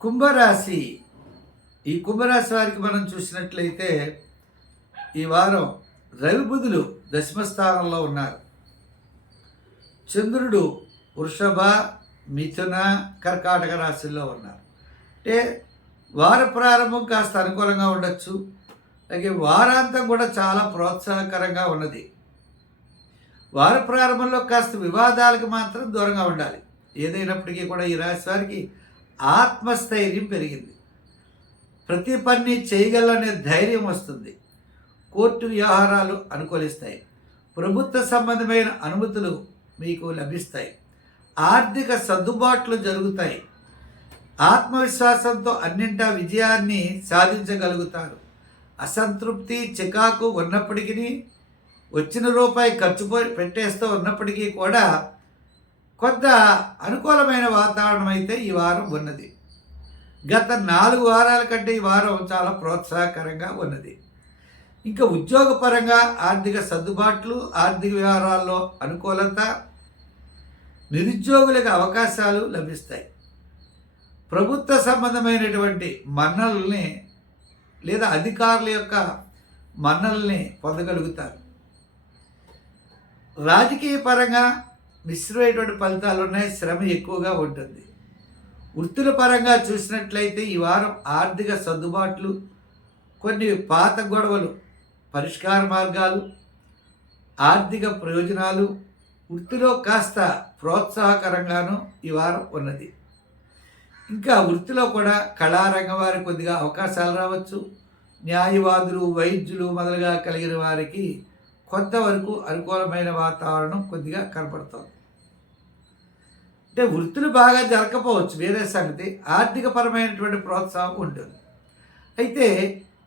కుంభరాశి. ఈ కుంభరాశి వారికి మనం చూసినట్లయితే ఈ వారం రవి బుధులు దశమ స్థానంలో ఉన్నారు. చంద్రుడు వృషభ మిథున కర్కాటక రాశుల్లో ఉన్నారు. అంటే వార ప్రారంభం కాస్త అనుకూలంగా ఉండొచ్చు. అలాగే వారాంతం కూడా చాలా ప్రోత్సాహకరంగా ఉన్నది. వార ప్రారంభంలో కాస్త వివాదాలకు మాత్రం దూరంగా ఉండాలి. ఏదైనప్పటికీ కూడా ఈ రాశి వారికి ఆత్మస్థైర్యం పెరిగింది. ప్రతి పని చేయగలనే ధైర్యం వస్తుంది. కోర్టు వ్యవహారాలు అనుకూలిస్తాయి. ప్రభుత్వ సంబంధమైన అనుమతులు మీకు లభిస్తాయి. ఆర్థిక సర్దుబాట్లు జరుగుతాయి. ఆత్మవిశ్వాసంతో అన్నింటా విజయాన్ని సాధించగలుగుతారు. అసంతృప్తి చికాకు ఉన్నప్పటికీ వచ్చిన రూపాయి ఖర్చు పెట్టేస్తూ ఉన్నప్పటికీ కూడా కొంత అనుకూలమైన వాతావరణం అయితే ఈ వారం ఉన్నది. గత నాలుగు వారాల కంటే ఈ వారం చాలా ప్రోత్సాహకరంగా ఉన్నది. ఇంకా ఉద్యోగపరంగా ఆర్థిక సర్దుబాట్లు ఆర్థిక వ్యవహారాల్లో అనుకూలత నిరుద్యోగులకు అవకాశాలు లభిస్తాయి. ప్రభుత్వ సంబంధమైనటువంటి మన్నల్ని లేదా అధికారుల యొక్క మన్నల్ని పొందగలుగుతారు. రాజకీయ పరంగా మిశ్రమైనటువంటి ఫలితాలు ఉన్నాయి శ్రమ ఎక్కువగా ఉంటుంది. వృత్తుల పరంగా చూసినట్లయితే ఈ వారం ఆర్థిక సర్దుబాట్లు కొన్ని పాత గొడవలు పరిష్కార మార్గాలు ఆర్థిక ప్రయోజనాలు వృత్తిలో కాస్త ప్రోత్సాహకరంగాను ఈ వారం ఉన్నది. ఇంకా వృత్తిలో కూడా కళారంగం వారికి కొద్దిగా అవకాశాలు రావచ్చు. న్యాయవాదులు వైద్యులు మొదలుగా కలిగిన వారికి కొంతవరకు అనుకూలమైన వాతావరణం కొద్దిగా కనపడుతుంది అంటే వృత్తులు బాగా జరగకపోవచ్చు వేరే సంగతి. ఆర్థికపరమైనటువంటి ప్రోత్సాహం ఉంటుంది. అయితే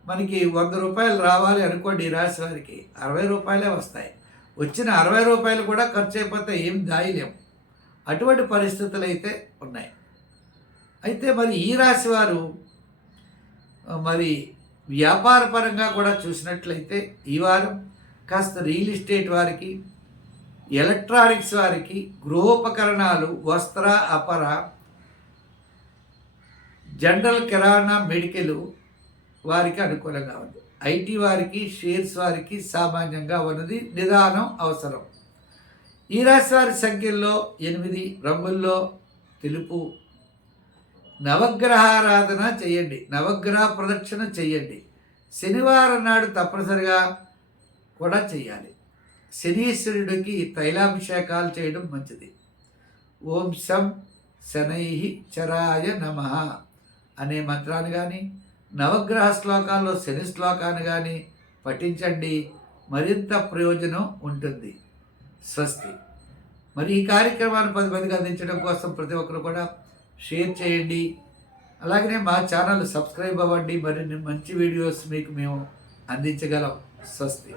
మనకి వంద రూపాయలు రావాలి అనుకోండి ఈ రాశి వారికి అరవై రూపాయలే వస్తాయి. వచ్చిన అరవై రూపాయలు కూడా ఖర్చు అయిపోతే ఏం దాయలేం. అటువంటి పరిస్థితులు అయితే ఉన్నాయి. అయితే మరి ఈ రాశి వారు మరి వ్యాపారపరంగా కూడా చూసినట్లయితే ఈ వారం కాస్త రియల్ ఎస్టేట్ వారికి ఎలక్ట్రానిక్స్ వారికి గృహోపకరణాలు వస్త్ర అపర జనరల్ కిరాణా మెడికల్ వారికి అనుకూలంగా ఉంది. ఐటీ వారికి షేర్స్ వారికి సామాన్యంగా ఉన్నది నిదానం అవసరం. ఈ రాశి వారి సంఖ్యల్లో ఎనిమిది రంగుల్లో తెలుపు. నవగ్రహారాధన చేయండి. నవగ్రహ ప్రదక్షిణ చేయండి. శనివారం నాడు తప్పనిసరిగా కూడా చేయాలి శనీశ్వరుడికి తైలాభిషేకాలు చేయడం మంచిది. ఓం శం శనై చరాయ నమ అనే మంత్రాన్ని కానీ నవగ్రహ శ్లోకాల్లో శని శ్లోకాన్ని కానీ పఠించండి. మరింత ప్రయోజనం ఉంటుంది. స్వస్తి. మరి ఈ కార్యక్రమాన్ని పది మందికి అందించడం కోసం ప్రతి ఒక్కరు కూడా షేర్ చేయండి. అలాగనే మా ఛానల్ సబ్స్క్రైబ్ అవ్వండి. మరిన్ని మంచి వీడియోస్ మీకు మేము అందించగలం. స్వస్తి.